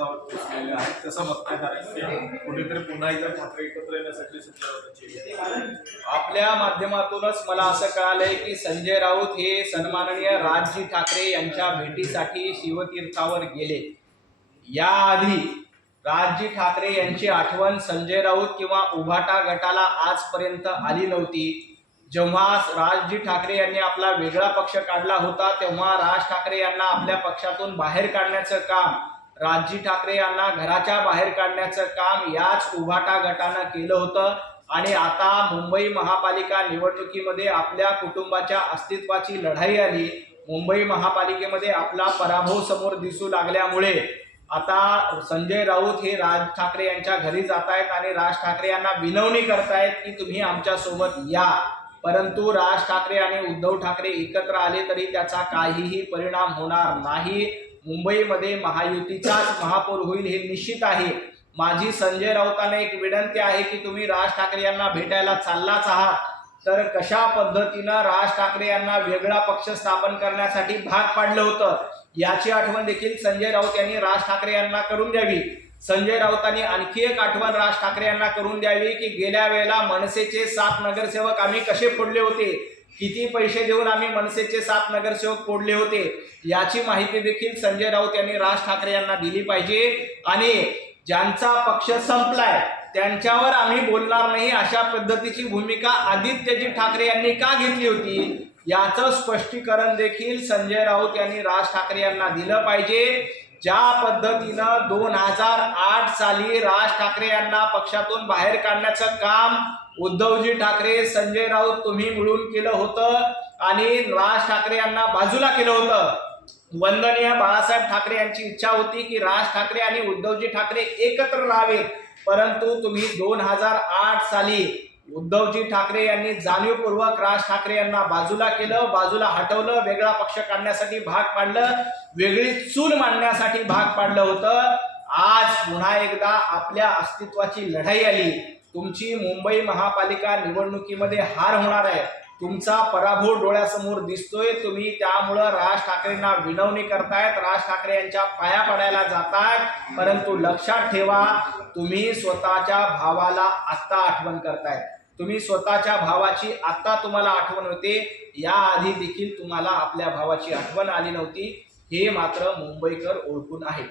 मुहूर्तावर पोहोचलेले आहेत तसं बघण्यात आलं की कुठेतरी पुन्हा एकदा ठाकरे एकत्र येण्यासाठी संजय राऊतांची आपल्या माध्यमातूनच मला असं कळालंय की संजय राऊत हे सन्माननीय राजजी ठाकरे यांच्या भेटीसाठी शिवतीर्थावर गेले। याआधी राजजी ठाकरे यांची आठवण संजय राऊत किंवा उभाटा गटाला आजपर्यंत आली नव्हती। जेव्हा राजजी ठाकरे यांनी आपला वेगळा पक्ष काढला होता तेव्हा राज ठाकरे यांना आपल्या पक्षातून बाहेर काढण्याचं काम, राजजी ठाकरे यांना घराच्या बाहेर काढण्याचं काम याच उभाटा गटानं केलं होतं। आणि आता मुंबई महापालिका निवडणुकीमध्ये आपल्या कुटुंबाच्या अस्तित्वाची लढाई आली। मुंबई महापालिकेमध्ये आपला पराभव समोर दिसू लागल्यामुळे आता संजय राऊत हे राज ठाकरे यांच्या घरी जात आहेत आणि राज ठाकरे यांना विनवणी करतायत की तुम्ही आमच्या सोबत या। परंतु राज ठाकरे आणि उद्धव ठाकरे एकत्र आले तरी त्याचा काहीही परिणाम होणार नाही। मुंबईमध्ये महायुतीचाच महापौर होईल हे निश्चित आहे। माझी संजय राऊतांना एक विनंती आहे की तुम्ही राज ठाकरे यांना भेटायला चाललाच आहात तर कशा पद्धतीनं राज ठाकरे यांना वेगळा पक्ष स्थापन करण्यासाठी भाग पाडलं होतं याची आठवण देखील संजय राऊत यांनी राज ठाकरे यांना करून द्यावी। संजय राऊतांनी आणखी एक आठवण राज ठाकरे यांना करून द्यावी की गेल्या वेळेला मनसेचे 7 नगरसेवक आम्ही कसे फोडले होते, किती पैसे देऊन आम्ही मनसेचे 7 नगरसेवक फोडले होते याची माहिती देखील संजय राऊत यांनी राज ठाकरे यांना दिली पाहिजे। आणि ज्यांचा पक्ष संपलाय त्यांच्यावर आम्ही बोलणार नाही अशा पद्धतीची भूमिका आदित्यजी ठाकरे यांनी का घेतली होती याचं स्पष्टीकरण देखील संजय राऊत यांनी राज ठाकरे यांना दिलं पाहिजे। ज्या पद्धतीनं 2008 साली राज ठाकरे यांना पक्षातून बाहेर काढण्याचं काम उद्धवजी ठाकरे, संजय राऊत तुम्ही मिळून केलं होतं आणि राज ठाकरे यांना बाजूला केलं होतं। वंदनीय बाळासाहेब ठाकरे यांची इच्छा होती की राज ठाकरे आणि उद्धवजी ठाकरे एकत्र राहावेत, परंतु तुम्ही 2008 साली उद्धवजी ठाकरे यांनी जाणीवपूर्वक राज ठाकरे यांना बाजूला केलं, बाजूला हटवलं, वेगळा पक्ष काढण्यासाठी भाग पाडलं, वेगळी चूल मांडण्यासाठी भाग पाडलं होतं। आज पुन्हा एकदा आपल्या अस्तित्वाची लढाई आली। तुमची मुंबई महापालिका निवडणुकीमध्ये हार होणार आहे, तुमचा पराभव डोळ्यासमोर दिसतोय। तुम्ही त्यामुळं राज ठाकरेंना विनवणी करतायत, राज ठाकरे यांच्या पाया पडायला जातायत, परंतु लक्षात ठेवा तुम्ही स्वतःच्या भावाला आत्ता आठवण करतायत। तुम्ही स्वतःच्या भावाची आत्ता तुम्हाला आठवण होते, याआधी देखील तुम्हाला आपल्या भावाची आठवण आली नव्हती, हे मात्र मुंबईकर ओळखून आहे।